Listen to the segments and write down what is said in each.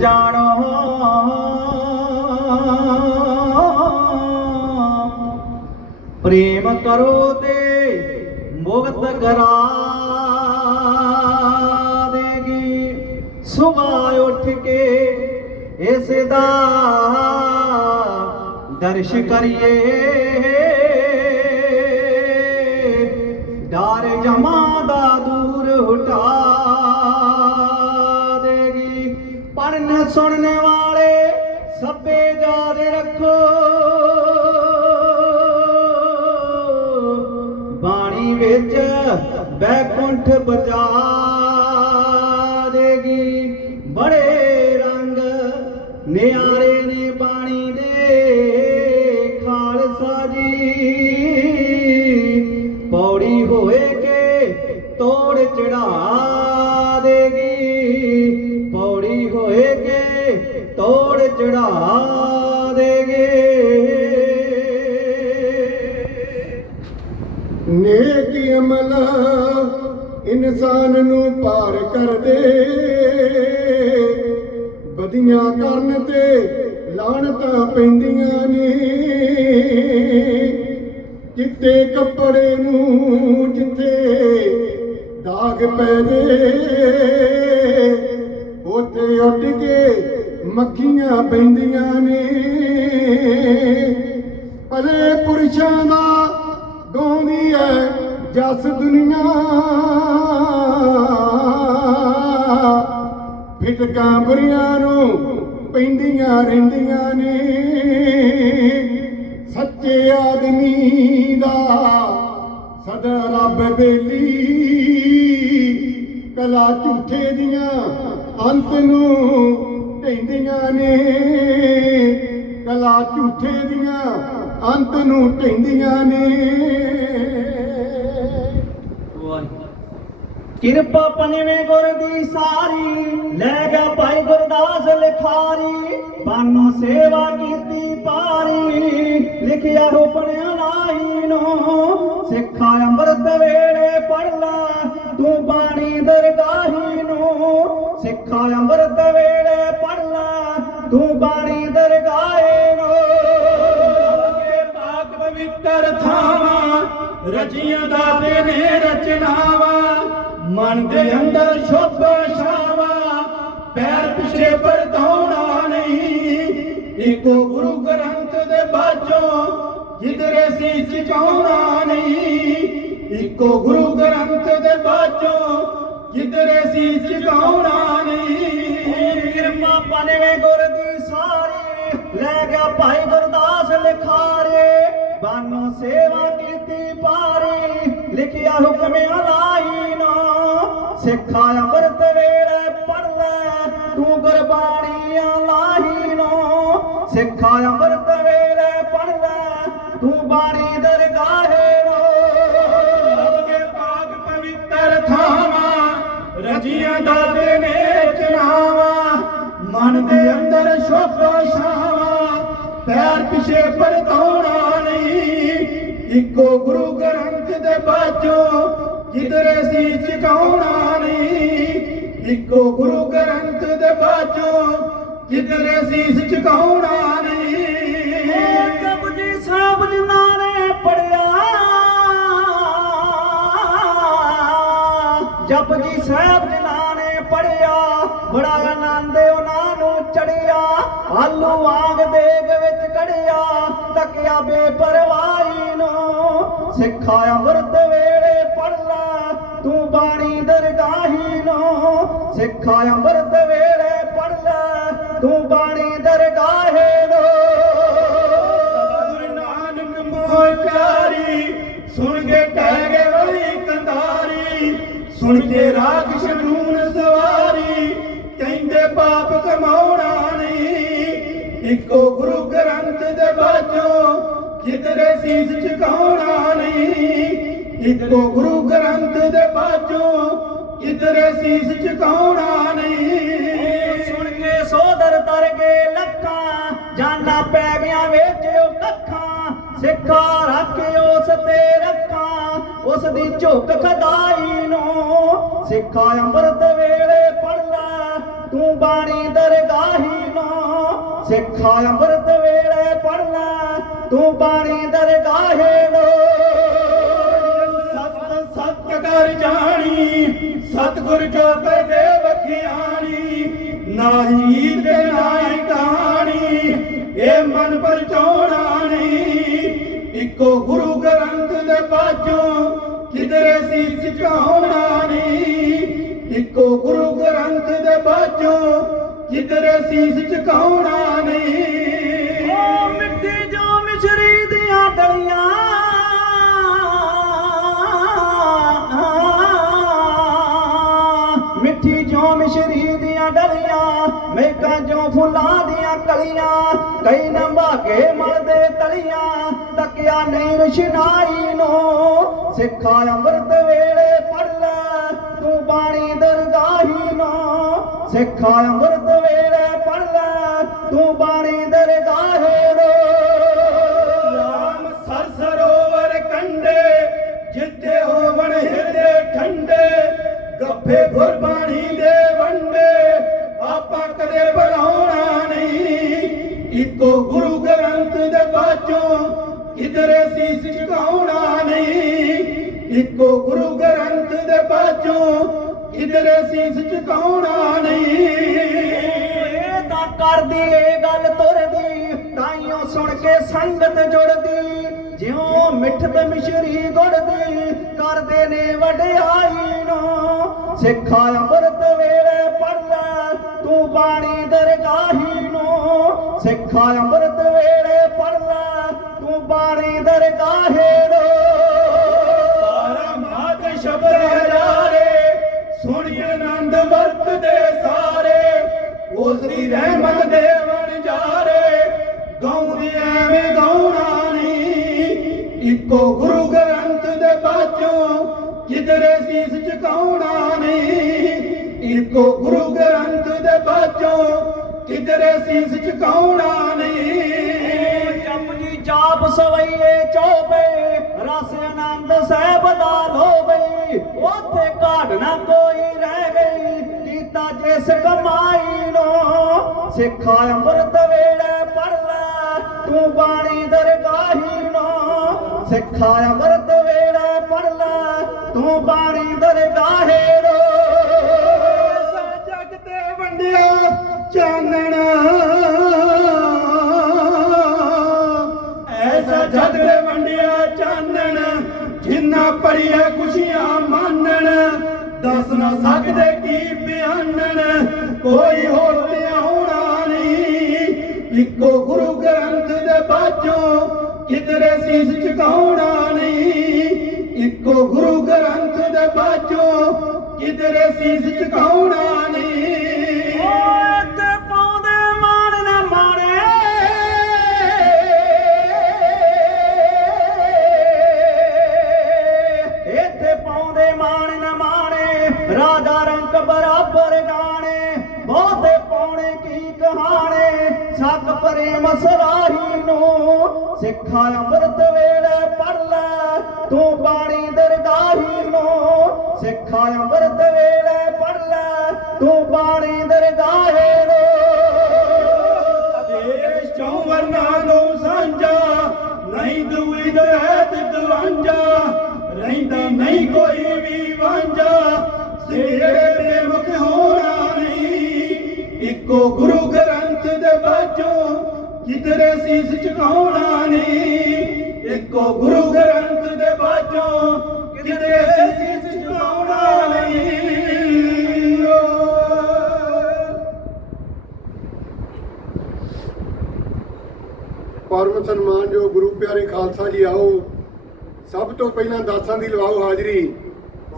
ਜਾਣੋ। ਪ੍ਰੇਮ ਕਰੋ ਤੇ ਮੁਕਤ ਕਰਾ ਦੇਗੀ। ਸੁਬਾ ਉੱਠ ਕੇ ਇਸ ਦਾ ਦਰਸ਼ ਕਰੀਏ। ਡਰ ਜਮਾ ਦਾ ਦੂਰ ਹਟਾ ਪੜਨ ਸੁਣਨ ਵਾਲੇ ਸਭੇ ਯਾਦ ਰੱਖੋ। ਬਾਣੀ ਵਿੱਚ ਬੈਕੁੰਠ ਬਚਾ ਦੇਗੀ। ਬੜੇ ਰੰਗ ਨਿਆਰੇ ਨੇ ਬਾਣੀ ਦੇ ਖਾਲਸਾ ਜੀ। ਪੌੜੀ ਹੋਏ ਕੇ ਤੋੜ ਚੜਾ ਦੇਗੀ। ਪੌੜੀ ਹੋਏ ਤੋੜ ਚੜਾ ਦੇਗੇ। ਨੇਕ ਅਮਲ ਇਨਸਾਨ ਨੂੰ ਪਾਰ ਕਰਦੇ। ਬਦੀਆਂ ਕਰਨ ਤੇ ਲਾਣਤਾਂ ਪੈਂਦੀਆਂ ਨੇ। ਚਿੱਟੇ ਕੱਪੜੇ ਨੂੰ ਜਿੱਥੇ ਦਾਗ ਪੈ ਦੇ ਉੱਥੇ ਉੱਡ ਕੇ ਮੱਖੀਆਂ ਪੈਂਦੀਆਂ ਨੇ। ਭਲੇ ਪੁਰਸ਼ਾਂ ਦਾ ਗਾਉਂਦੀ ਐ ਜਸ ਦੁਨੀਆ। ਫਿਟਕਾਂ ਬੁਰੀਆਂ ਨੂੰ ਪੈਂਦੀਆਂ ਰਹਿੰਦੀਆਂ ਨੇ। ਸੱਚੇ ਆਦਮੀ ਦਾ ਸਦਾ ਰੱਬ ਬੇਲੀ। ਕਲਾ ਝੂਠੇ ਦੀਆਂ ਅੰਤ ਨੂੰ ਢੈਂਦੀਆਂ ਨੇ, ਕਲਾ ਝੂਠੇ ਦੀਆਂ, ਅੰਤ ਨੂੰ ਢੈਂਦੀਆਂ ਨੇ। ਕਿਰਪਾ ਪੰਜਵੇਂ ਗੁਰ ਦੀ ਸਾਰੀ, ਲੈ ਗਿਆ ਭਾਈ ਗੁਰਦਾਸ ਲਿਖਾਰੀ। ਬਾਨੋ ਸੇਵਾ ਕੀਤੀ ਪਾਰੀ ਲਿਖਿਆ ਰੂਪਣਿਆ ਲਾਈ ਨੂੰ ਸਿੱਖਾ ਅੰਮ੍ਰਿਤ ਵੇਲੇ ਪੜ ਲਾ, ਤੂੰ ਬਾਣੀ ਦਰਗਾਹੀ ਨੂੰ ਸਿੱਖਾ ਅੰਮ੍ਰਿਤ ਵੇਲੇ ਪੜ ਤੂੰ ਬਾਣੀ ਦਰਗਾਹੇ ਨੂੰ ਕੇ ਪਾਕ ਪਵਿੱਤਰ ਥਾਵਾਂ, ਰਚੀਆਂ ਦਾਤੇ ਨੇ ਰਚਨਾਵਾਂ। ਮਨ ਦੇ ਅੰਦਰ ਸ਼ੁਭ ਛਾਵਾਂ, ਪੈਰ ਪਿਛੇ ਪਰਤਾਉਣਾ ਨਹੀਂ। ਇੱਕੋ ਗੁਰੂ ਗ੍ਰੰਥ ਦੇ ਬਾਝੋਂ ਜਿਧਰੇ ਸੀ ਝੁਕਾਉਣਾ ਨਹੀਂ। ਇੱਕੋ ਗੁਰੂ ਗ੍ਰੰਥ ਦੇ ਬਾਝੋਂ ਜਿਧਰੇ ਸੀ ਝੁਕਾਉਣਾ ਨਹੀਂ ਕਿਰਪਾ ਪੰਜਵੇਂ ਗੁਰ ਦੀ ਸਾਰੀ। ਲੈ ਗਿਆ ਭਾਈ ਗੁਰਦਾਸ ਲਿਖਾਰੇ। ਬਾਨੋ ਸੇਵਾ ਕੀਤੀ ਪਾਰੀ। ਲਿਖਿਆ ਹੁਕਮ ਅਲਾਈ ਨਾ। ਸਿੱਖਾ ਅੰਮ੍ਰਿਤ ਵੇਲੇ ਪੜ ਲੈ। ਤੂੰ ਗੁਰਬਾਣੀਆਂ ਲਾਹੀ ਨੋ। ਸਿੱਖਾ ਅੰਮ੍ਰਿਤ ਦਾਦੇ ਨੇ ਚਨਾਵਾਂ ਮਨ ਦੇ ਅੰਦਰ ਸ਼ੁਭ ਛਾਵਾਂ, ਪੈਰ ਪਿਛੇ ਪਰਤਾਉਣਾ ਨਹੀਂ। ਇੱਕੋ ਗੁਰੂ ਗ੍ਰੰਥ ਦੇ ਬਾਝੋਂ ਜਿਧਰੇ ਸੀ ਝੁਕਾਉਣਾ ਨਹੀਂ। ਇੱਕੋ ਗੁਰੂ ਗ੍ਰੰਥ ਦੇ ਬਾਝੋਂ ਕਿਧਰੇ ਸੀਸ ਝੁਕਾਉਣਾ ਨਹੀਂ। ਜਪਜੀ ਸਾਹਿਬ ਜਿਨ੍ਹਾਂ ਨੇ ਪੜਿਆ। ਜਪਜੀ ਸਾਹਿਬ ਜਿਨ੍ਹਾਂ ਆਲੂ ਵਾਂਗ ਦੇਗ ਵਿੱਚ ਕੜਿਆ ਤੱਕਿਆ ਬੇਪਰਵਾਹੀ ਨੂੰ। ਸਿੱਖਾ ਅੰਮ੍ਰਿਤ ਵੇਲੇ ਪੜ ਲੈ, ਤੂੰ ਬਾਣੀ ਦਰਗਾਹੀ ਨੂੰ। ਸਿੱਖਾ ਅੰਮ੍ਰਿਤ ਵੇਲੇ ਪੜ ਲੈ, ਤੂੰ ਬਾਣੀ ਦਰਗਾਹੇ ਨੂੰ। ਗੁਰੂ ਨਾਨਕ ਮੋਹ ਪਿਆਰੀ, ਸੁਣ ਕੇ ਕਹਿ ਗਏ ਵਲੀ ਕੰਧਾਰੀ, ਸੁਣ ਕੇ ਰਾਗ ਇੱਕੋ ਗੁਰੂ ਗ੍ਰੰਥ ਦੇ ਬਾਝੋਂ ਕਿਧਰੇ ਸੀਸ ਝੁਕਾਉਣਾ ਨਹੀਂ। ਇੱਕੋ ਗੁਰੂ ਗ੍ਰੰਥ ਦੇ ਬਾਝੋਂ ਕਿਧਰੇ ਸੀਸ ਝੁਕਾਉਣਾ ਨਹੀਂ। ਸੁਣ ਕੇ ਸੋਦਰ ਤਰ ਗਏ ਲੱਖਾਂ, ਜਾਨਾ ਪੈ ਗਿਆ ਵਿੱਚ ਕੱਖਾਂ, ਸਿੱਖਾ ਰੱਖ ਉਸ ਤੇ ਰੱਖਾਂ, ਉਸ ਦੀ ਝੁਕ ਖਦਾਈ ਨੂੰ। ਸਿੱਖਾ ਅੰਮ੍ਰਿਤ ਵੇਲੇ ਪੜ ਲੈ, ਤੂੰ ਬਾਣੀ ਦਰਗਾਹੀ ਨੋ। ਸਿੱਖਾ ਅੰਮ੍ਰਿਤ ਵੇਲੇ ਪੜਨਾ ਤੂੰ ਬਾਣੀ ਦਰਗਾਹੇ ਨੋ ਸਤ ਸਤ ਕਰ ਜਾਣੀ, ਸਤਗੁਰ ਜੋ ਕਰਦੇ ਵਖਿਆਣੀ, ਨਾਹੀ ਤੇ ਨਾਹੀ ਕਹਾਣੀ, ਇਹ ਮਨ ਪਰਚਾਉਣਾ ਨਹੀਂ। ਇੱਕੋ ਗੁਰੂ ਗ੍ਰੰਥ ਦੇ ਬਾਝੋਂ ਕਿਧਰੇ ਸੀਸ ਝੁਕਾਉਣਾ ਨਹੀਂ। ਇੱਕੋ ਗੁਰੂ ਗ੍ਰੰਥ ਦੇ ਬਾਝੋਂ ਕਿਧਰੇ ਸੀਸ ਝੁਕਾਉਣਾ ਨਹੀਂ ਓ ਮਿੱਟੀ ਜੋ ਮਿਸ਼ਰੀ ਦੀਆਂ ਡਲੀਆਂ। ਮਿੱਠੀ ਜੋ ਮਿਸ਼ਰੀ ਦੀਆਂ ਡਲੀਆਂ, ਮੇਕਾਂ ਜੋ ਫੁੱਲਾਂ ਦੀਆਂ ਕਲੀਆਂ। ਕਈ ਨੰਬਾ ਨੰਭਾਗੇ ਮਲਦੇ ਤਲੀਆਂ, ਤੱਕਿਆ ਨਹੀਂ ਰਸ਼ਨਾਈ ਨੂੰ। ਸਿੱਖਾ ਅੰਮ੍ਰਿਤ ਵੇਲੇ ਪੜ ਲੈ, ਤੂੰ ਬਾਣੀ ਦਰਗਾਹੀ ਨੂੰ। ਸਿੱਖਾ ਅੰਮ੍ਰਿਤ ਇੱਕੋ ਗੁਰੂ ਗ੍ਰੰਥ ਦੇ ਬਾਝੋਂ ਕਿਧਰੇ ਸੀਸ ਝੁਕਾਉਣਾ ਨਹੀਂ। ਇੱਕੋ ਗੁਰੂ ਗ੍ਰੰਥ ਦੇ ਬਾਝੋਂ ਕਿਧਰੇ ਸੀਸ ਝੁਕਾਉਣਾ ਨਹੀਂ। ਤਾਂ ਕਰਦੀ ਏ ਗੱਲ ਤੁਰਦੀ, ਤਾਈਓ ਸੁਣ ਕੇ ਸੰਗਤ ਜੁੜਦੀ। ਜਿਉ ਮਿੱਠ ਤੇ ਮਿਸ਼ਰੀ ਗੁੜਦੀ, ਕਰਦੇ ਨੇ ਵਡਿਆਈ ਨੂੰ। ਸਿੱਖਾ ਅੰਮ੍ਰਿਤ ਵੇਲੇ ਪੜ ਤੂੰ ਬਾਣੀ ਦਰਗਾਹੀ ਨੂੰ। ਸਿੱਖਾ ਅੰਮ੍ਰਿਤ ਵੇਲੇ ਪੜ ਤੂੰ ਬਾਣੀ ਦਰਗਾਹੇ ਨੂੰ ਸਾਰਾ ਮਾਤ ਸ਼ਬਦ ਹਜ਼ਾਰੇ, ਸੁਣੀ ਆਨੰਦ ਵਰਤਦੇ ਸਾਰੇ। ਉਸ ਦੀ ਰਹਿਮਤ ਦੇ ਵਣ ਜਾਰੇ, ਗਾਉਂਦੀ ਐਵੇਂ ਗਾਉਣਾ ਨਹੀਂ। ਇੱਕੋ ਗੁਰੂ ਗ੍ਰੰਥ ਦੇ ਬਾਝੋਂ ਕਿਧਰੇ ਸੀਸ ਝੁਕਾਉਣਾ ਨਹੀਂ। ਇੱਕੋ ਗੁਰੂ ਗ੍ਰੰਥ ਦੇ ਬਾਝੋਂ ਕਿਧਰੇ ਸੀਸ ਝੁਕਾਉਣਾ ਨਹੀਂ। ਜਪ ਜੀ ਜਾਪ ਸਵਈਏ ਚੋਬੇ, ਰਸ ਆਨੰਦ ਸਹਿਬ ਦਾ ਲੋਬਈ ਉੱਥੇ ਘਾਟ ਨਾ ਕੋਈ ਰਹਿ ਗਈ, ਕੀਤਾ ਜਿਸ ਕਮਾਈ ਨੂੰ। ਸਿੱਖਾ ਅੰਮ੍ਰਿਤ ਵੇਲੇ ਪੜ ਲੈ, ਤੂੰ ਬਾਣੀ ਦਰਗਾਹੀ ਨੂੰ। ਸਿੱਖਾ ਅੰਮ੍ਰਿਤ ਵੇਲੇ ਪੜ ਲੈ, ਤੂੰ ਬਾਣੀ ਦਰਗਾਹੇ ਚਾਨਣ। ਐਸਾ ਜਗ ਤੇ ਵੰਡਿਆ ਚਾਨਣ, ਜਿੰਨਾ ਪੜਿਆ ਖੁਸ਼ੀਆਂ ਮਾਨਣ। ਦੱਸ ਨਾ ਸਕਦੇ ਕੀ ਬਿਆਨਣ, ਕੋਈ ਹੋਰ ਲਿਆਉਣਾ ਨਹੀਂ। ਇੱਕੋ ਗੁਰੂ ਗ੍ਰੰਥ ਦੇ ਬਾਝੋਂ ਕਿਧਰੇ ਸੀਸ ਝੁਕਾਉਣਾ ਨਹੀਂ। ਇੱਕੋ ਗੁਰੂ ਗ੍ਰੰਥ ਦੇ ਬਾਝੋਂ ਕਿਧਰੇ ਸੀਸ ਝੁਕਾਉਣਾ ਨਹੀਂ। ਪਾਉਂਦੇ ਮਾਣ ਨਾ ਮਾਣੇ, ਰਾਜਾ ਰੰਗ ਬਰਾਬਰ ਗਾਣੇ ਬਹੁਤੇ ਪਾਉਣੇ ਕੀ ਕਹਾਣੇ ਸੱਕ ਪ੍ਰੇਮ ਸਰਾਹੀ ਨੂੰ ਸਿੱਖਾ ਅੰਮ੍ਰਿਤ ਵੇਲੇ ਪੜ ਲੈ, ਤੂੰ ਬਾਣੀ ਦਰਗਾਹੀ ਨੂੰ ਸਿੱਖਾ ਅੰਮ੍ਰਿਤ ਵੇਲੇ ਪੜ ਲੈ, ਤੂੰ ਬਾਣੀ ਦਰਗਾਹੇ ਨੂੰ। ਦੇਸ਼ ਚੋਂ ਵਰਨਾ ਨੂੰ ਸਾਂਝਾ, ਨਹੀਂ ਦੂਈ ਦਰਹਿਤ ਦਵਾਂਜਾ ਰਹਿੰਦਾ ਨਹੀਂ ਕੋਈ ਗ੍ਰੰਥ ਦੇ ਬਾਝੋਂ ਕਿਧਰੇ ਸੀਸ ਝੁਕਾਉਣਾ ਨਹੀਂ। ਇੱਕੋ ਗੁਰੂ ਗ੍ਰੰਥ ਦੇ ਬਾਝੋਂ ਕਿਧਰੇ ਸੀਸ ਝੁਕਾਉਣਾ ਨਹੀਂ। ਪਰਮ ਸਨਮਾਨਯੋਗ ਗੁਰੂ ਪਿਆਰੇ ਖਾਲਸਾ ਜੀ, ਆਓ। ਸਭ ਤੋਂ ਪਹਿਲਾਂ ਦਾਸਾਂ ਦੀ ਲਵਾਓ ਹਾਜ਼ਰੀ।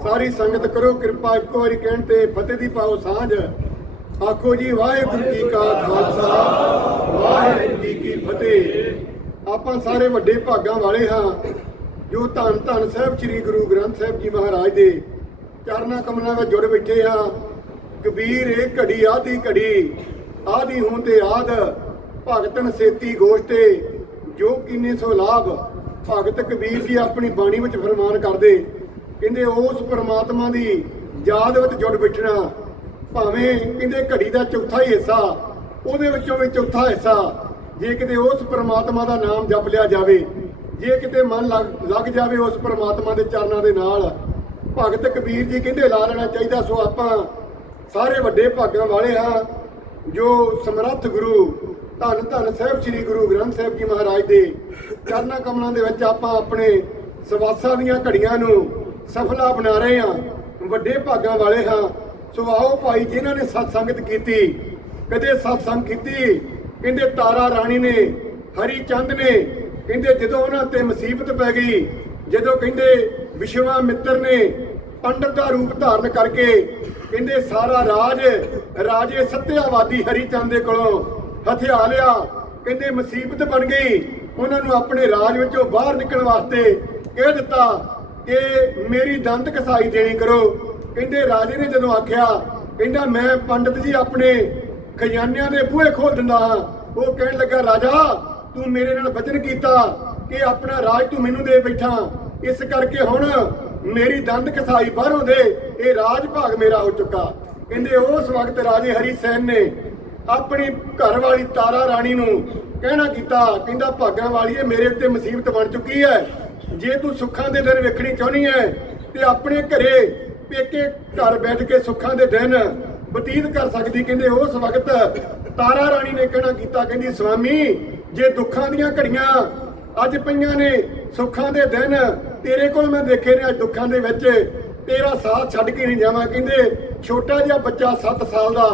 ਸਾਰੀ ਸੰਗਤ ਕਰੋ, ਕਿਰਪਾ ਇੱਕੋ ਵਾਰੀ ਕਹਿਣ ਤੇ ਫਤਿਹ ਦੀ ਪਾਓ ਸਾਂਝ। ਆਖੋ ਜੀ, ਵਾਹਿਗੁਰੂ ਜੀ ਕਾ ਖਾਲਸਾ, ਵਾਹਿਗੁਰੂ ਜੀ ਕੀ ਫਤਿਹ। ਆਪਾਂ ਸਾਰੇ ਵੱਡੇ ਭਾਗਾਂ ਵਾਲੇ ਹਾਂ, ਜੋ ਧੰਨ ਧੰਨ ਸਾਹਿਬ ਸ੍ਰੀ ਗੁਰੂ ਗ੍ਰੰਥ ਸਾਹਿਬ ਜੀ ਮਹਾਰਾਜ ਦੇ ਚਰਨਾਂ ਕਮਲਾਂ ਵਿੱਚ ਜੁੜ ਬੈਠੇ ਹਾਂ। ਕਬੀਰ ਇਹ ਘੜੀ ਆਦੀ ਘੜੀ ਆਦੀ ਹੋਂ ਤੇ ਆਦ ਭਗਤਨ ਸੇਤੀ ਗੋਸ਼ਟੇ, ਜੋ ਕਿੰਨੇ ਸੋ ਲਾਭ, ਭਗਤ ਕਬੀਰ ਜੀ ਆਪਣੀ ਬਾਣੀ ਵਿੱਚ ਫਰਮਾਨ ਕਰਦੇ। ਕਹਿੰਦੇ, ਉਸ ਪਰਮਾਤਮਾ ਦੀ ਯਾਦ ਵਿੱਚ ਜੁੜ ਬੈਠਣਾ ਭਾਵੇਂ ਕਹਿੰਦੇ ਘੜੀ ਦਾ ਚੌਥਾ ਹੀ ਹਿੱਸਾ, ਉਹਦੇ ਵਿੱਚੋਂ ਵੀ ਚੌਥਾ ਹਿੱਸਾ, ਜੇ ਕਿਤੇ ਉਸ ਪ੍ਰਮਾਤਮਾ ਦਾ ਨਾਮ ਜਪ ਲਿਆ ਜਾਵੇ, ਜੇ ਕਿਤੇ ਮਨ ਲੱਗ ਲੱਗ ਜਾਵੇ ਉਸ ਪ੍ਰਮਾਤਮਾ ਦੇ ਚਰਨਾਂ ਦੇ ਨਾਲ, ਭਗਤ ਕਬੀਰ ਜੀ ਕਹਿੰਦੇ ਲਾ ਲੈਣਾ ਚਾਹੀਦਾ, ਸੋ ਆਪਾਂ ਸਾਰੇ ਵੱਡੇ ਭਾਗਾਂ ਵਾਲੇ ਹਾਂ, ਜੋ ਸਮਰੱਥ ਗੁਰੂ, ਧੰਨ ਧੰਨ ਸਾਹਿਬ ਸ੍ਰੀ ਗੁਰੂ ਗ੍ਰੰਥ ਸਾਹਿਬ ਜੀ ਮਹਾਰਾਜ ਦੇ ਚਰਨਾਂ ਕਮਲਾਂ ਦੇ ਵਿੱਚ ਆਪਾਂ ਆਪਣੇ ਸਵਾਸਾਂ ਦੀਆਂ ਘੜੀਆਂ ਨੂੰ ਸਫਲਾ ਬਣਾ ਰਹੇ ਹਾਂ, ਵੱਡੇ ਭਾਗਾਂ ਵਾਲੇ ਹਾਂ ਸੋ ਆਓ ਭਾਈ ਜਿਨ੍ਹਾਂ ਨੇ ਸਤ ਸੰਗਤ ਕੀਤੀ, ਕਦੇ ਸਤ ਸੰਗ ਕੀਤੀ, ਕਹਿੰਦੇ ਤਾਰਾ ਰਾਣੀ ਨੇ, ਹਰੀ ਚੰਦ ਨੇ, ਕਹਿੰਦੇ ਜਦੋਂ ਉਹਨਾਂ ਤੇ ਮੁਸੀਬਤ ਪੈ ਗਈ, ਜਦੋਂ ਕਹਿੰਦੇ ਵਿਸ਼ਵਾ ਮਿੱਤਰ ਨੇ ਪੰਡਤ ਦਾ ਰੂਪ ਧਾਰਨ ਕਰਕੇ ਕਹਿੰਦੇ ਸਾਰਾ ਰਾਜ, ਰਾਜੇ ਸੱਤਿਆਵਾਦੀ ਹਰੀ ਚੰਦ ਦੇ ਕੋਲੋਂ ਹਥਿਆ ਲਿਆ, ਕਹਿੰਦੇ ਮੁਸੀਬਤ ਬਣ ਗਈ, ਉਹਨਾਂ ਨੂੰ ਆਪਣੇ ਰਾਜ ਵਿੱਚੋਂ ਬਾਹਰ ਨਿਕਲਣ ਵਾਸਤੇ ਕਹਿ ਦਿੱਤਾ ਕਿ ਮੇਰੀ ਦੰਦ ਕਸਾਈ ਦੇਣੀ ਕਰੋ। ਕਹਿੰਦੇ ਰਾਜੇ ਨੇ ਜਦੋਂ ਆਖਿਆ, ਕਹਿੰਦਾ ਮੈਂ ਪੰਡਤ ਜੀ ਆਪਣੇ ਖਜ਼ਾਨਿਆਂ ਦੇ ਬੂਹੇ ਖੋਲ ਦਿੰਦਾ ਹਾਂ। ਉਹ ਕਹਿਣ ਲੱਗਾ, ਰਾਜਾ, ਤੂੰ ਮੇਰੇ ਨਾਲ ਵਚਨ ਕੀਤਾ ਕਿ ਆਪਣਾ ਰਾਜ ਤੂੰ ਮੈਨੂੰ ਦੇ ਬੈਠਾ। ਇਸ ਕਰਕੇ ਹੁਣ ਮੇਰੀ ਦੰਦ ਕਸਾਈ ਬਾਹਰੋਂ ਦੇ, ਇਹ ਰਾਜ ਭਾਗ ਮੇਰਾ ਹੋ ਚੁੱਕਾ। ਕਹਿੰਦੇ ਉਸ ਵਕਤ ਰਾਜੇ ਹਰੀ ਸੈਨ ਨੇ ਆਪਣੀ ਘਰ ਵਾਲੀ ਤਾਰਾ ਰਾਣੀ ਨੂੰ ਕਹਿਣਾ ਕੀਤਾ, ਕਹਿੰਦਾ, ਭਾਗਾਂ ਵਾਲੀਏ ਮੇਰੇ ਉੱਤੇ ਮੁਸੀਬਤ ਬਣ ਚੁੱਕੀ ਹੈ। ਜੇ ਤੂੰ ਸੁੱਖਾਂ ਦੇ ਦਿਨ ਵੇਖਣੀ ਚਾਹੁੰਦੀ ਹੈ ਤੇ ਆਪਣੇ ਘਰੇ ਪੇਕੇ ਘਰ ਬੈਠ ਕੇ ਸੁੱਖਾਂ ਦੇ ਦਿਨ ਬਤੀਤ ਕਰ ਸਕਦੀ। ਕਹਿੰਦੇ ਉਸ ਵਕਤ ਤਾਰਾ ਰਾਣੀ ਨੇ ਕਹਿਣਾ ਕੀਤਾ, ਕਹਿੰਦੀ, ਸਵਾਮੀ, ਜੇ ਦੁੱਖਾਂ ਦੀਆਂ ਘੜੀਆਂ ਅੱਜ ਪਈਆਂ ਨੇ, ਸੁੱਖਾਂ ਦੇ ਦਿਨ ਤੇਰੇ ਕੋਲ ਮੈਂ ਦੇਖੇ ਨੇ ਦੁੱਖਾਂ ਦੇ ਵਿੱਚ, ਤੇਰਾ ਸਾਥ ਛੱਡ ਕੇ ਨਹੀਂ ਜਾਵਾਂ। ਕਹਿੰਦੇ, ਛੋਟਾ ਜਿਹਾ ਬੱਚਾ 7 ਸਾਲ ਦਾ,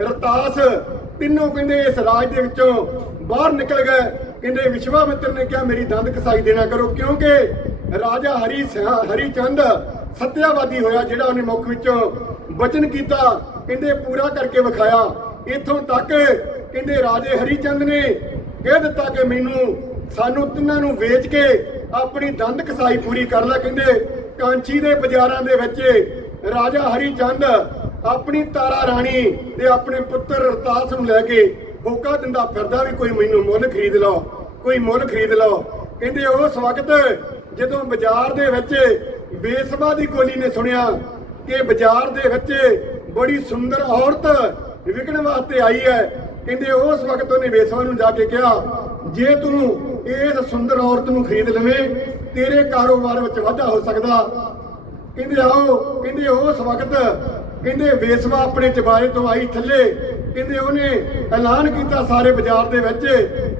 ਰਤਾਸ ਤਿੰਨੋਂ ਕਹਿੰਦੇ ਇਸ ਰਾਜ ਦੇ ਵਿੱਚੋਂ ਬਾਹਰ ਨਿਕਲ ਗਏ। ਕਹਿੰਦੇ ਵਿਸ਼ਵਾ ਮਿੱਤਰ ਨੇ ਕਿਹਾ, ਮੇਰੀ ਦੰਦ ਕਸਾਈ ਦੇਣਾ ਕਰੋ, ਕਿਉਂਕਿ ਰਾਜਾ ਹਰੀ ਹਰੀ ਚੰਦ ਸੱਤਿਆਵਾਦੀ ਹੋਇਆ ਜਿਹੜਾ ਉਹਨੇ ਮੁੱਖ ਵਿੱਚੋਂ ਵਚਨ ਕੀਤਾ, ਕਹਿੰਦੇ ਪੂਰਾ ਕਰਕੇ ਵਿਖਾਇਆ। ਇਥੋਂ ਤੱਕ ਕਹਿੰਦੇ ਰਾਜੇ ਹਰੀ ਚੰਦ ਨੇ ਕਹਿ ਦਿੱਤਾ ਕਿ ਮੈਨੂੰ, ਸਾਨੂੰ ਤਿੰਨਾਂ ਨੂੰ ਵੇਚ ਕੇ ਆਪਣੀ ਦੰਦ ਕਸਾਈ ਪੂਰੀ ਕਰ ਲੈ, ਕਹਿੰਦੇ ਕਾਂਚੀ ਦੇ ਬਾਜ਼ਾਰਾਂ ਦੇ ਵਿੱਚ ਰਾਜਾ ਹਰੀ ਚੰਦ ਆਪਣੀ ਤਾਰਾ ਰਾਣੀ ਤੇ ਆਪਣੇ ਪੁੱਤਰ ਰਤਾਸ ਨੂੰ ਲੈ ਕੇ ਹੋਕਾ ਦਿੰਦਾ ਫਿਰਦਾ ਵੀ ਕੋਈ ਮੈਨੂੰ ਮੁੱਲ ਖਰੀਦ ਲਓ, ਕੋਈ ਮੁੱਲ ਖਰੀਦ ਲਓ। ਕਹਿੰਦੇ ਉਸ ਵਕਤ ਜਦੋਂ ਬਾਜ਼ਾਰ ਦੇ ਵਿੱਚ ਬੇਸਵਾ ਦੀ ਗੋਲੀ ਨੇ ਸੁਣਿਆ ਕਿ ਬਾਜ਼ਾਰ ਦੇ ਵਿੱਚ ਬੜੀ ਸੁੰਦਰ ਔਰਤ ਵਿਕਣ ਵਾਸਤੇ ਆਈ ਹੈ। ਕਹਿੰਦੇ ਉਸ ਵਕਤ ਉਹਨੇ ਵੇਸਵਾ ਨੂੰ ਜਾ ਕੇ ਕਿਹਾ, ਜੇ ਤੂੰ ਇਸ ਸੁੰਦਰ ਔਰਤ ਨੂੰ ਖਰੀਦ ਲਵੇਂ, ਤੇਰੇ ਕਾਰੋਬਾਰ ਵਿੱਚ ਵਾਧਾ ਹੋ ਸਕਦਾ। ਕਹਿੰਦੇ, ਆਓ। ਕਹਿੰਦੇ, ਉਸ ਵਕਤ ਕਹਿੰਦੇ ਵੇਸਵਾ ਆਪਣੇ ਚਬਾਰੇ ਤੋਂ ਆਈ ਥੱਲੇ। ਕਹਿੰਦੇ, ਉਹਨੇ ਐਲਾਨ ਕੀਤਾ ਸਾਰੇ ਬਾਜ਼ਾਰ ਦੇ ਵਿੱਚ।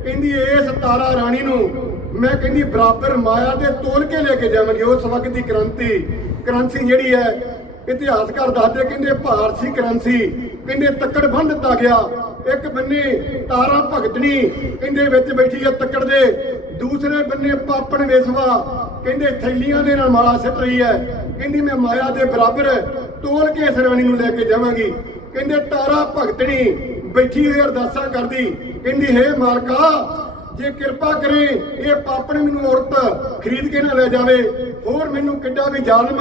ਕਹਿੰਦੀ, ਇਸ ਤਾਰਾ ਰਾਣੀ ਨੂੰ ਮੈਂ ਕਹਿੰਦੀ ਬਰਾਬਰ ਮਾਇਆ ਦੇ ਤੋਲ ਕੇ ਲੈ ਕੇ ਜਾਵਾਂਗੀ, ਉਸ ਵਕਤ ਦੀ ਕ੍ਰਾਂਤੀ। ਕ੍ਰਾਂਤੀ ਜਿਹੜੀ ਹੈ, ਇਤਿਹਾਸਕਾਰ ਦੱਸਦੇ ਕਹਿੰਦੇ ਭਾਰਤੀ ਕ੍ਰਾਂਤੀ। ਕਹਿੰਦੇ ਤੱਕੜ ਬੰਨ ਦਿੱਤਾ ਗਿਆ। ਇੱਕ ਬੰਨੇ ਤਾਰਾ ਭਗਤਣੀ, ਕਹਿੰਦੇ ਵਿੱਚ ਬੈਠੀ ਹੈ ਤੱਕੜ ਦੇ। ਦੂਸਰੇ ਬੰਨੇ ਪਾਪਣ ਵੇਸਵਾ, ਕਹਿੰਦੇ ਥੈਲੀਆਂ ਦੇ ਨਾਲ ਮਾਲਾ ਸਿੱਟ ਰਹੀ ਹੈ। ਕਹਿੰਦੀ ਮੈਂ ਮਾਇਆ ਦੇ ਬਰਾਬਰ ਤੋਲ ਕੇ ਸਰਾਣੀ ਨੂੰ ਲੈ ਕੇ ਜਾਵਾਂਗੀ। ਕਹਿੰਦੇ ਤਾਰਾ ਭਗਤਣੀ ਬੈਠੀ ਹੋਈ ਅਰਦਾਸਾਂ ਕਰਦੀ। ਕਹਿੰਦੀ, ਹੇ ਮਾਲਕਾ ਜੇ ਕਿਰਪਾ ਕਰੇ, ਇਹ ਪਾਪਣ ਮੈਨੂੰ ਔਰਤ ਖਰੀਦ ਕੇ ਨਾ ਲੈ ਜਾਵੇ, ਹੋਰ ਮੈਨੂੰ ਕਿੱਡਾ ਵੀ ਜ਼ਾਲਮ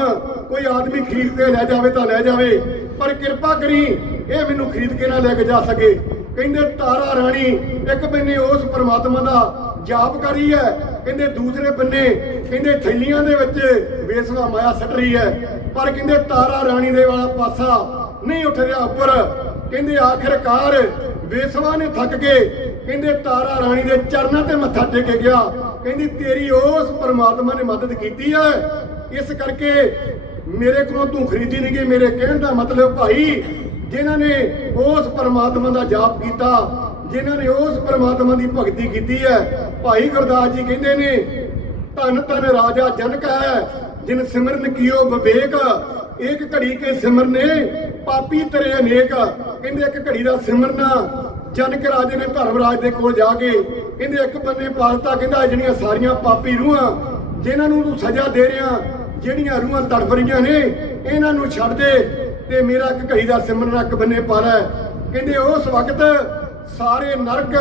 ਕੋਈ ਆਦਮੀ ਖਰੀਦ ਕੇ ਲੈ ਜਾਵੇ ਤਾਂ ਲੈ ਜਾਵੇ, ਪਰ ਕਿਰਪਾ ਕਰੀ, ਇਹ ਮੈਨੂੰ ਖਰੀਦ ਕੇ ਨਾ ਲੈ ਕੇ ਜਾ ਸਕੇ। ਕਹਿੰਦੇ, ਤਾਰਾ ਰਾਣੀ, ਇੱਕ ਬੰਨੇ ਉਸ ਪਰਮਾਤਮਾ ਦਾ ਜਾਪ ਕਰੀ ਹੈ। ਕਹਿੰਦੇ, ਦੂਸਰੇ ਬੰਨੇ, ਕਹਿੰਦੇ, ਥੈਲੀਆਂ ਦੇ ਵਿੱਚ ਵੇਸਵਾ ਮਾਇਆ ਸੱਟ ਰਹੀ ਹੈ। ਪਰ ਕਹਿੰਦੇ, ਤਾਰਾ ਰਾਣੀ ਦੇ ਵਾਲਾ ਪਾਸਾ ਨਹੀਂ ਉੱਠ ਰਿਹਾ ਉੱਪਰ। ਕਹਿੰਦੇ, ਆਖਿਰਕਾਰ ਵੇਸਵਾ ਨੇ ਥੱਕ ਕੇ ਕਹਿੰਦੇ ਤਾਰਾ ਰਾਣੀ ਦੇ ਚਰਨਾਂ ਤੇ ਮੱਥਾ ਟੇਕ ਗਿਆ। ਕਹਿੰਦੀ, ਤੇਰੀ ਉਸ ਪਰਮਾਤਮਾ ਨੇ ਮਦਦ ਕੀਤੀ ਹੈ। ਇਸ ਕਰਕੇ ਮੇਰੇ ਕੋਲੋਂ ਤੂੰ ਖਰੀਦੀ ਨਹੀਂ ਗਈ। ਮੇਰੇ ਕਹਿਣ ਦਾ ਮਤਲਬ ਭਾਈ, ਜਿਨ੍ਹਾਂ ਨੇ ਉਸ ਪਰਮਾਤਮਾ ਦਾ ਜਾਪ ਕੀਤਾ, ਜਿਨ੍ਹਾਂ ਨੇ ਉਸ ਪਰਮਾਤਮਾ ਦੀ ਭਗਤੀ ਕੀਤੀ ਹੈ, ਭਾਈ ਗੁਰਦਾਸ ਜੀ ਕਹਿੰਦੇ ਨੇ, ਧਨ ਧਨ ਰਾਜਾ ਜਨਕ ਹੈ, ਜਿਨ ਸਿਮਰਨ ਕੀਓ ਵਿਵੇਕ। ਇੱਕ ਘੜੀ ਕੇ ਸਿਮਰਨੇ, ਪਾਪੀ ਤਰੇ ਅਨੇਕ। ਕਹਿੰਦੇ, ਇੱਕ ਘੜੀ ਦਾ ਸਿਮਰਨਾ ਜਨਕ ਰਾਜੇ ਨੇ ਧਰਮਰਾਜ ਦੇ ਕੋਲ ਜਾ ਕੇ ਕਹਿੰਦੇ ਇੱਕ ਬੰਨੇ ਪਾਲਤਾ, ਕਹਿੰਦਾ ਜਿਹੜੀਆਂ ਸਾਰੀਆਂ ਪਾਪੀ ਰੂਹਾਂ, ਜਿਨ੍ਹਾਂ ਨੂੰ ਤੂੰ ਸਜ਼ਾ ਦੇ ਰਿਹਾ, ਜਿਹੜੀਆਂ ਰੂਹਾਂ ਤੜਫ ਰਹੀਆਂ ਨੇ, ਇਹਨਾਂ ਨੂੰ ਛੱਡ ਦੇ ਤੇ ਮੇਰਾ ਇੱਕ ਘੜੀ ਦਾ ਸਿਮਰਨ ਇੱਕ ਬੰਨੇ ਪਾ ਲੈ ਕਹਿੰਦੇ ਉਸ ਵਕਤ ਸਾਰੇ ਨਰਕ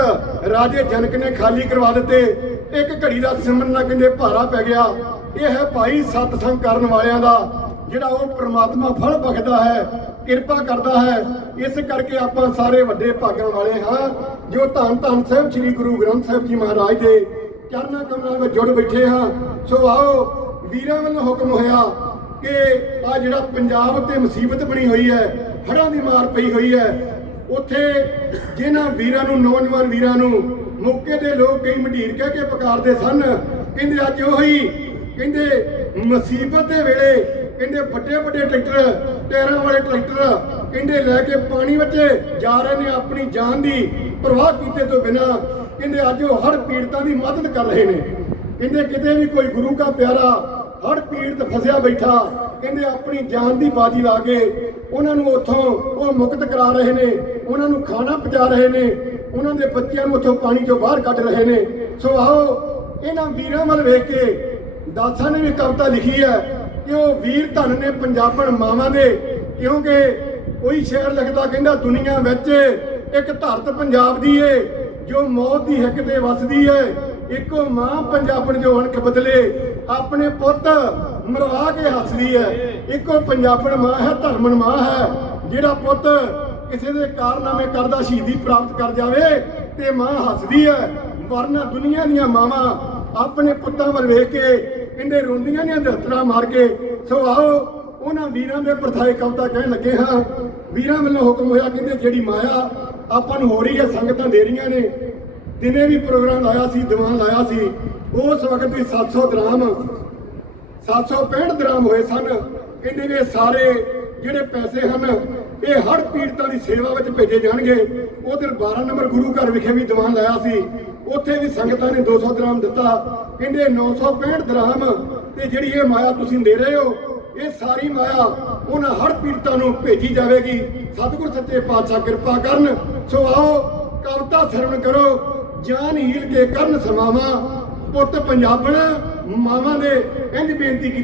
ਰਾਜੇ ਜਨਕ ਨੇ ਖਾਲੀ ਕਰਵਾ ਦਿੱਤੇ। ਇੱਕ ਘੜੀ ਦਾ ਸਿਮਰਨਾ ਕਹਿੰਦੇ ਭਾਰਾ ਪੈ ਗਿਆ। ਇਹ ਹੈ ਭਾਈ ਸਤਸੰਗ ਕਰਨ ਵਾਲਿਆਂ ਦਾ। ਜਿਹੜਾ ਉਹ ਪ੍ਰਮਾਤਮਾ ਫਲ ਬਖਦਾ ਹੈ, ਕਿਰਪਾ ਕਰਦਾ ਹੈ, ਇਸ ਕਰਕੇ ਆਪਾਂ ਸਾਰੇ ਵੱਡੇ ਭਾਗਾਂ ਵਾਲੇ ਹਾਂ। ਜੋ ਧੰਨ ਧੰਨ ਸਾਹਿਬ ਸ੍ਰੀ ਗੁਰੂ ਗ੍ਰੰਥ ਸਾਹਿਬ ਜੀ ਮਹਾਰਾਜ ਦੇ ਚਰਨਾਂ ਕਮਲਾਂ ਵਿੱਚ ਜੁੜ ਬੈਠੇ ਹਾਂ, ਸੋ ਆਓ ਵੀਰਾਂ ਵੱਲੋਂ ਹੁਕਮ ਹੋਇਆ ਕਿ ਆ ਜਿਹੜਾ ਪੰਜਾਬ ਤੇ ਮੁਸੀਬਤ ਬਣੀ ਹੋਈ ਹੈ, ਹੜ੍ਹਾਂ ਦੀ ਮਾਰ ਪਈ ਹੋਈ ਹੈ, ਉੱਥੇ ਜਿਨ੍ਹਾਂ ਵੀਰਾਂ ਨੂੰ, ਨੌਜਵਾਨ ਵੀਰਾਂ ਨੂੰ ਮੌਕੇ ਦੇ ਲੋਕ ਕਈ ਮੰਡੀਰ ਕਹਿ ਕੇ ਪੁਕਾਰਦੇ ਸਨ, ਕਹਿੰਦੇ ਅੱਜ ਉਹੀ ਕਹਿੰਦੇ ਮੁਸੀਬਤ ਦੇ ਵੇਲੇ ਕਹਿੰਦੇ ਵੱਡੇ ਵੱਡੇ ਟਰੈਕਟਰ, ਟਾਇਰਾਂ ਵਾਲੇ ਟਰੈਕਟਰ, ਕਹਿੰਦੇ ਲੈ ਕੇ ਪਾਣੀ ਵਿੱਚ ਜਾ ਰਹੇ ਨੇ ਆਪਣੀ ਜਾਨ ਦੀ ਪਰਵਾਹ ਕੀਤੇ ਤੋਂ ਬਿਨਾ। ਕਹਿੰਦੇ ਅੱਜ ਉਹ ਹੜ ਪੀੜਤਾਂ ਦੀ ਮਦਦ ਕਰ ਰਹੇ ਨੇ। ਕਹਿੰਦੇ ਕਿਤੇ ਵੀ ਕੋਈ ਗੁਰੂ ਦਾ ਪਿਆਰਾ ਹੜ ਪੀੜਤ ਫਸਿਆ ਬੈਠਾ, ਕਹਿੰਦੇ ਆਪਣੀ ਜਾਨ ਦੀ ਬਾਜੀ ਲਾ ਕੇ ਉਹਨਾਂ ਨੂੰ ਉੱਥੋਂ ਉਹ ਮੁਕਤ ਕਰਾ ਰਹੇ ਨੇ, ਉਹਨਾਂ ਨੂੰ ਖਾਣਾ ਪਹੁੰਚਾ ਰਹੇ ਨੇ, ਉਹਨਾਂ ਦੇ ਬੱਚਿਆਂ ਨੂੰ ਉੱਥੋਂ ਪਾਣੀ ਚੋਂ ਬਾਹਰ ਕੱਢ ਰਹੇ ਨੇ। ਸੋ ਆਓ ਇਹਨਾਂ ਵੀਰਾਂ ਵੱਲ ਵੇਖ ਕੇ ਦਾਸਾਂ ਨੇ ਵੀ ਕਵਿਤਾ ਲਿਖੀ ਹੈ। ਕਿ ਉਹ ਵੀਰ ਧਨ ਨੇ ਪੰਜਾਬਣ ਮਾਵਾਂ ਦੇ, ਕਿਉਂਕਿ ਕੋਈ ਸ਼ੇਰ ਲਿਖਦਾ ਕਹਿੰਦਾ, ਦੁਨੀਆ ਵਿੱਚ ਇੱਕ ਧਰਤ ਪੰਜਾਬ ਦੀ ਏ, ਜੋ ਮੌਤ ਦੀ ਹਿੱਕ ਤੇ ਵਸਦੀ ਏ। ਇੱਕੋ ਮਾਂ ਪੰਜਾਬਣ ਜੋ ਅਣਖ ਬਦਲੇ, ਆਪਣੇ ਪੁੱਤ ਮਰਵਾ ਕੇ ਹੱਸਦੀ ਏ। ਇੱਕੋ ਪੰਜਾਬਣ ਮਾਂ ਹੈ ਧਰਮਨ ਮਾਂ ਹੈ, ਜਿਹੜਾ ਪੁੱਤ ਕਿਸੇ ਦੇ ਕਾਰਨਾਮੇ ਕਰਦਾ, ਸ਼ਹੀਦੀ ਪ੍ਰਾਪਤ ਕਰ ਜਾਵੇ ਤੇ ਮਾਂ ਹੱਸਦੀ ਹੈ ਵਰਨਾ ਦੁਨੀਆ ਦੀਆਂ ਮਾਵਾਂ ਆਪਣੇ ਪੁੱਤਾਂ ਵੱਲ ਵੇਖ ਕੇ ਕਹਿੰਦੇ ਰੋਂਦੀਆਂ ਨੇ ਹੱਥਾਂ ਮਾਰ ਕੇ। ਸੋ ਆਓ, ਉਹਨਾਂ ਵੀਰਾਂ ਦੇ ਪ੍ਰਥਾਏ ਕਵਤਾ ਕਹਿਣ ਲੱਗੇ ਹਾਂ। ਵੀਰਾਂ ਵੱਲੋਂ ਹੁਕਮ ਹੋਇਆ ਕਹਿੰਦੇ ਜਿਹੜੀ ਮਾਇਆ ਆਪਾਂ ਨੂੰ ਹੋ ਰਹੀ ਹੈ, ਸੰਗਤਾਂ ਦੇ ਰਹੀਆਂ ਨੇ। ਦਿਨੇ ਵੀ ਪ੍ਰੋਗਰਾਮ ਲਾਇਆ ਸੀ, ਦੀਵਾਨ ਲਾਇਆ ਸੀ। ਉਸ ਵਕਤ ਵੀ 700 ਦਰਾਮ 765 ਦਰਾਮ ਹੋਏ ਸਨ। ਕਹਿੰਦੇ ਵੀ ਸਾਰੇ ਜਿਹੜੇ ਪੈਸੇ ਹਨ, ਇਹ ਹਰ ਪੀੜਤਾਂ ਦੀ ਸੇਵਾ ਵਿੱਚ ਭੇਜੇ ਜਾਣਗੇ। ਉਧਰ 12 ਨੰਬਰ ਗੁਰੂ ਘਰ ਵਿਖੇ ਵੀ ਦੀਵਾਨ ਲਾਇਆ ਸੀ। ਉੱਥੇ ਵੀ ਸੰਗਤਾਂ ਨੇ 200 ਦਰਾਮ ਦਿੱਤਾ। ਕਹਿੰਦੇ 965 ਦਰਾਮ ਤੇ ਜਿਹੜੀ ਇਹ ਮਾਇਆ ਤੁਸੀਂ ਦੇ ਰਹੇ ਹੋ, ਇਹ ਸਾਰੀ ਮਾਇਆ ਉਹਨਾਂ ਹਰ ਪੀੜਤਾਂ ਨੂੰ ਭੇਜੀ ਜਾਵੇਗੀ। ਸਤਿਗੁਰ ਸੱਚੇ ਪਾਤਸ਼ਾਹ ਕਿਰਪਾ ਕਰਨ। ਸੋ ਆਓ, ਕਵਤਾ ਸਰਵਣ ਕਰੋ, ਜਾਨ ਹੀਲ ਕੇ ਕਰਨ ਸਮਾਵਾ। ਪੁੱਤ ਪੰਜਾਬਣ, ਮਾਵਾਂ ਦੇ ਇੰਜ ਬੇਨਤੀ ਕੀਤੀ